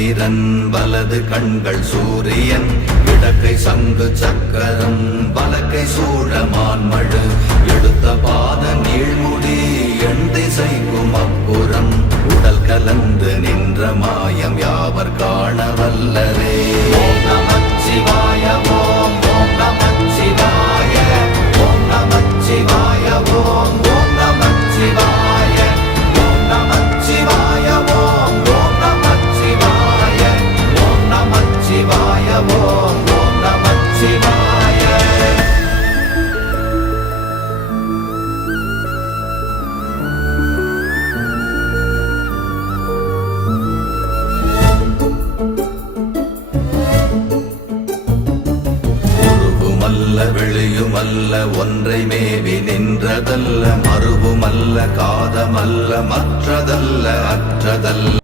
சந்திரன் வலது கண்கள் சூரியன் இடக்கை சங்கு சக்கரம் வலக்கை சூழமான்மழு எடுத்த பாத நீழ்முடி எண் திசைக்கும் அப்புறம் உடல் கலந்து நின்ற மாயம் யாவர் காண வல்லரே. ஓம் நமச்சிவாய ஓம் ஓம் நமச்சிவாய ஓம் நமச்சிவாய ஓம் ஓம் நமச்சிவாய ஓம் நமச்சிவாய ஓம் ஓம் நமச்சிவாய ஓம் நமச்சிவாய ஓம் ஓம் நமச்சிவாய. வெளியுமல்ல ஒன்றை மேவி நின்றதல்ல மறுவுமல்ல காதமல்ல மற்றதல்ல அற்றதல்ல